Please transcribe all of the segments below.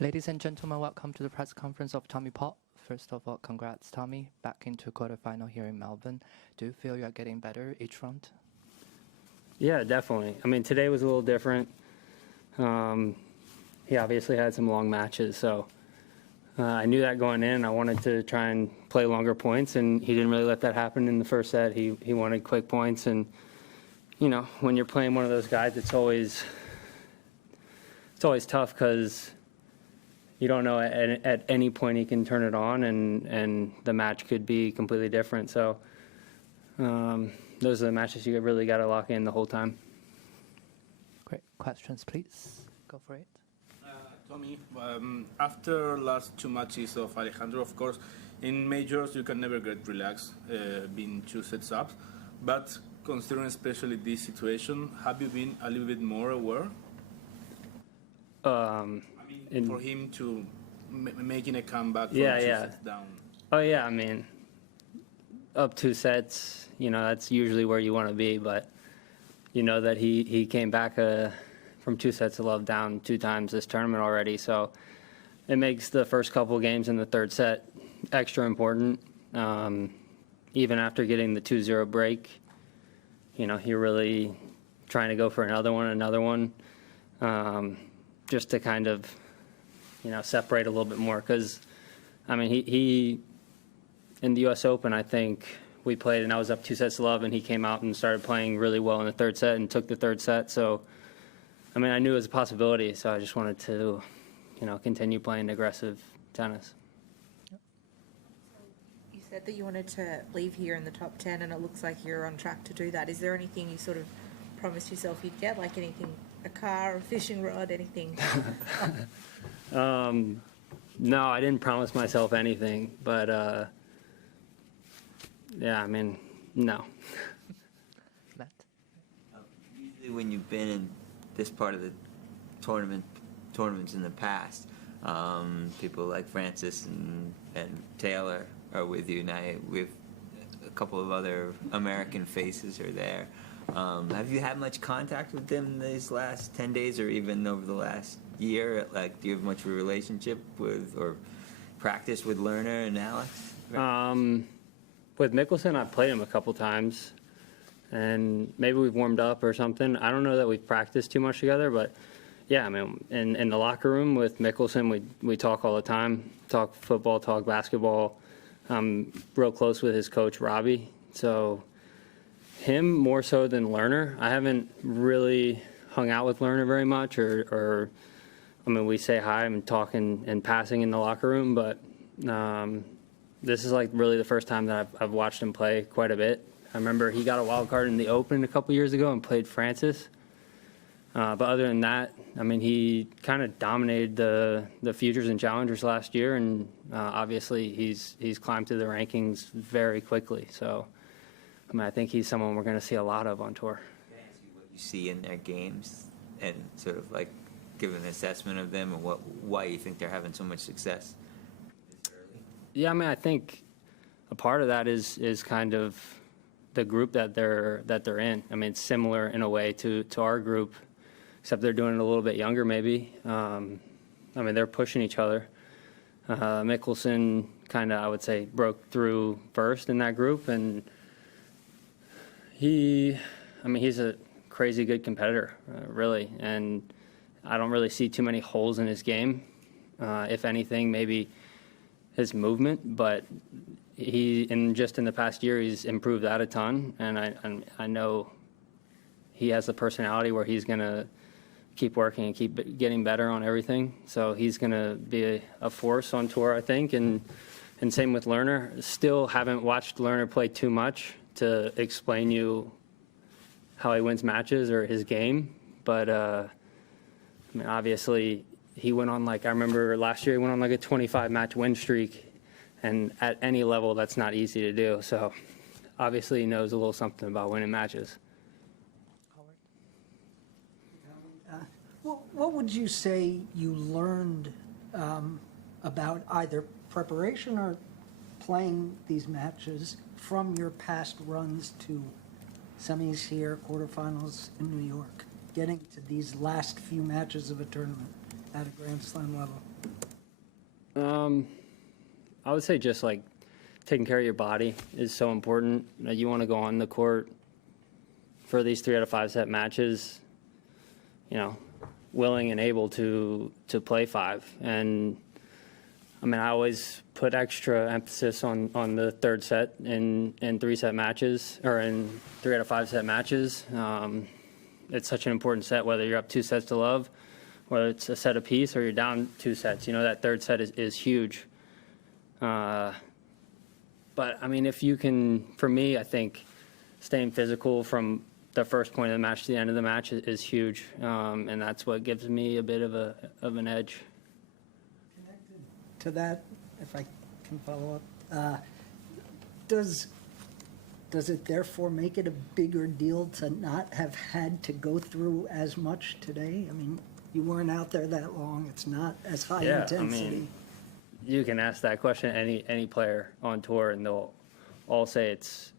Ladies and gentlemen, welcome to the press conference of Tommy Paul. First of all, congrats, Tommy. Back into quarterfinal here in Melbourne. Do you feel you're getting better each round? Yeah, definitely. I mean, today was a little different. He obviously had some long matches, so I knew that going in. I wanted to try and play longer points, and he didn't really let that happen in the first set. He wanted quick points, and you know, when you're playing one of those guys, it's always tough because you don't know at any point he can turn it on, and the match could be completely different. So those are the matches you really got to lock in the whole time. Great. Questions, please. Go for it. Tommy, after last two matches of Alejandro, of course, in majors you can never get relaxed, being 2 sets up. But considering especially this situation, have you been a little bit more aware? For him to making a comeback from 2 sets down. Oh, yeah, I mean, up 2 sets, you know, that's usually where you want to be. But you know that he came back from 2 sets to love down 2 times this tournament already. So it makes the first couple of games in the third set extra important. Even after getting the 2-0 break, you know, you're really trying to go for another one, just to kind of, you know, separate a little bit more. Because, I mean, he in the U.S. Open, I think we played and I was up 2 sets to love, and he came out and started playing really well in the third set and took the third set. So, I mean, I knew it was a possibility, so I just wanted to, you know, continue playing aggressive tennis. You said that you wanted to leave here in the top 10, and it looks like you're on track to do that. Is there anything you sort of promised yourself you'd get, like anything, a car, a fishing rod, anything? No, I didn't promise myself anything, but yeah, I mean, no. Matt? Usually when you've been in this part of the tournaments in the past, people like Francis and Taylor are with you now. With a couple of other American faces are there. Have you had much contact with them these last 10 days or even over the last year? Like, do you have much of a relationship with or practice with Lerner and Alex? With Mickelson, I've played him a couple times, and maybe we've warmed up or something. I don't know that we've practiced too much together, but yeah, I mean, in the locker room with Mickelson, we talk all the time, talk football, talk basketball. I'm real close with his coach, Robbie. So him more so than Lerner. I haven't really hung out with Lerner very much, or I mean, we say hi and talk and passing in the locker room, but this is like really the first time that I've watched him play quite a bit. I remember he got a wild card in the Open a couple years ago and played Francis. But other than that, I mean, he kind of dominated the Futures and Challengers last year, and obviously he's climbed through the rankings very quickly. So, I mean, I think he's someone we're going to see a lot of on tour. Can I ask you what you see in their games and sort of like give an assessment of them and why you think they're having so much success this early? Yeah, I mean, I think a part of that is kind of the group that they're in. I mean, it's similar in a way to our group, except they're doing it a little bit younger, maybe. I mean, they're pushing each other. Mickelson kind of, I would say, broke through first in that group, and he's a crazy good competitor, really. And I don't really see too many holes in his game. If anything, maybe his movement, but just in the past year, he's improved that a ton. And I know he has the personality where he's going to keep working and keep getting better on everything. So he's going to be a force on tour, I think. And same with Lerner. Still haven't watched Lerner play too much to explain you how he wins matches or his game. But, I mean, obviously, he went on, I remember last year he went on a 25-match win streak. And at any level, that's not easy to do. So obviously he knows a little something about winning matches. What would you say you learned about either preparation or playing these matches from your past runs to semis here, quarterfinals in New York, getting to these last few matches of a tournament at a Grand Slam level? I would say just like taking care of your body is so important. You want to go on the court for these 3 out of 5 set matches, willing and able to play 5. And I mean, I always put extra emphasis on the 3rd set in 3 set matches, or in 3 out of 5 set matches. It's such an important set, whether you're up 2 sets to love, whether it's a set apiece or you're down 2 sets. That 3rd set is huge. But I mean, if you can, for me, I think staying physical from the first point of the match to the end of the match is huge, and that's what gives me a bit of an edge. Connected to that, if I can follow up, does it therefore make it a bigger deal to not have had to go through as much today? I mean, you weren't out there that long. It's not as high intensity. I mean, you can ask that question any player on tour, and they'll all say it's,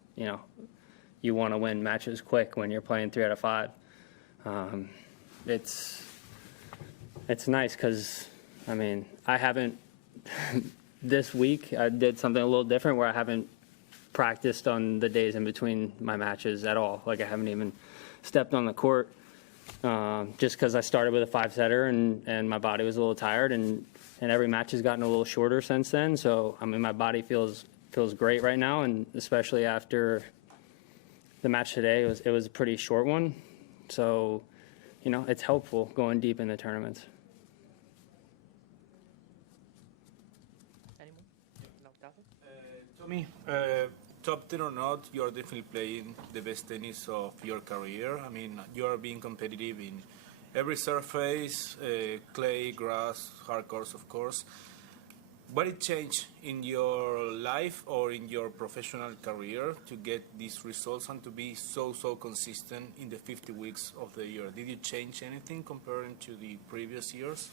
you want to win matches quick when you're playing 3 out of 5. It's nice because, I mean, I haven't, this week I did something a little different where I haven't practiced on the days in between my matches at all. Like I haven't even stepped on the court just because I started with a 5-setter and my body was a little tired, and every match has gotten a little shorter since then. So, I mean, my body feels great right now, and especially after the match today, it was a pretty short one. So, it's helpful going deep in the tournaments. Anyone? No, David? Tommy, top 10 or not, you are definitely playing the best tennis of your career. I mean, you are being competitive in every surface, clay, grass, hard course, of course. What it changed in your life or in your professional career to get these results and to be so consistent in the 50 weeks of the year? Did you change anything comparing to the previous years?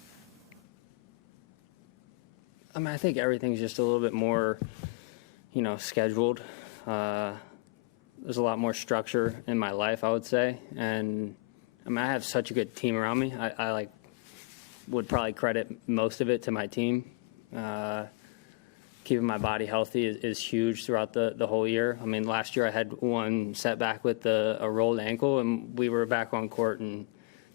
I mean, I think everything's just a little bit more, scheduled. There's a lot more structure in my life, I would say. And I mean, I have such a good team around me. I would probably credit most of it to my team. Keeping my body healthy is huge throughout the whole year. I mean, last year I had one setback with a rolled ankle, and we were back on court in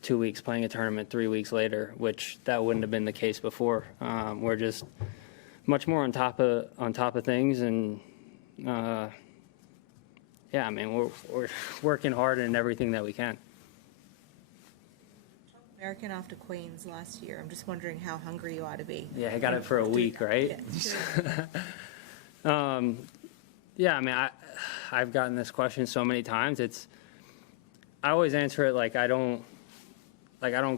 2 weeks playing a tournament 3 weeks later, which that wouldn't have been the case before. We're just much more on top of things, and I mean, we're working hard in everything that we can. American after Queens last year. I'm just wondering how hungry you are to be. Yeah, I got it for a week, right? Yeah, I mean, I've gotten this question so many times. I always answer it like I don't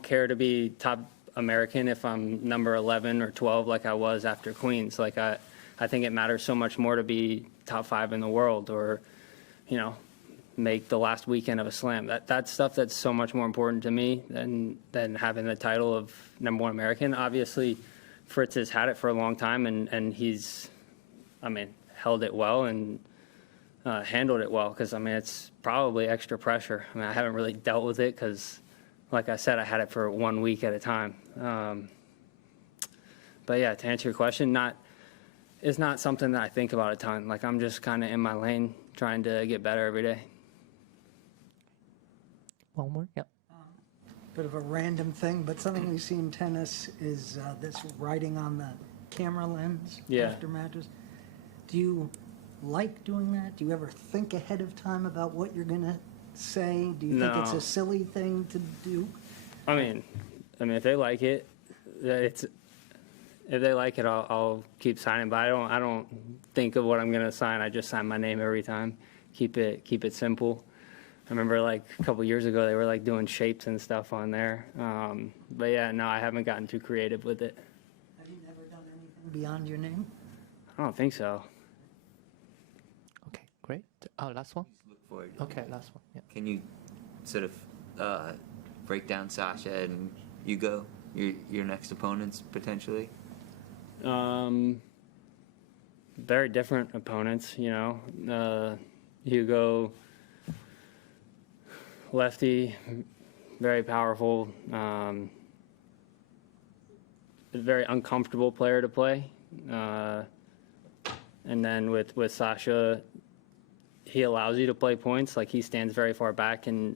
care to be top American if I'm number 11 or 12 like I was after Queens. Like I think it matters so much more to be top 5 in the world, or make the last weekend of a slam. That's stuff that's so much more important to me than having the title of number 1 American. Obviously, Fritz has had it for a long time, and he's, I mean, held it well and handled it well, because, I mean, it's probably extra pressure. I mean, I haven't really dealt with it because, like I said, I had it for 1 week at a time. But, yeah, to answer your question, it's not something that I think about a ton. Like, I'm just kind of in my lane trying to get better every day. One more? Yep. Bit of a random thing, but something we see in tennis is this writing on the camera lens after matches. Do you like doing that? Do you ever think ahead of time about what you're going to say? Do you think it's a silly thing to do? I mean, if they like it, if they like it, I'll keep signing. But I don't think of what I'm going to sign. I just sign my name every time. Keep it simple. I remember like a couple years ago they were like doing shapes and stuff on there. But yeah, no, I haven't gotten too creative with it. Have you never done anything beyond your name? I don't think so. Okay, great. Last one? Look forward. Okay, last one. Yeah. Can you sort of break down Sasha and Hugo, your next opponents potentially? Very different opponents, Hugo, lefty, very powerful. a very uncomfortable player to play. And then with Sasha, he allows you to play points. Like, he stands very far back and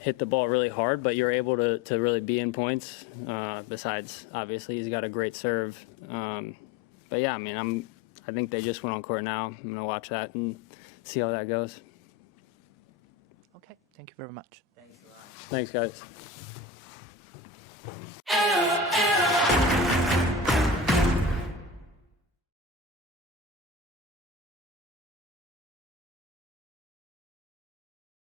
hit the ball really hard, but you're able to really be in points. Besides, obviously, he's got a great serve. But yeah, I mean, I think they just went on court now. I'm going to watch that and see how that goes. Okay, thank you very much. Thanks a lot. Thanks, guys.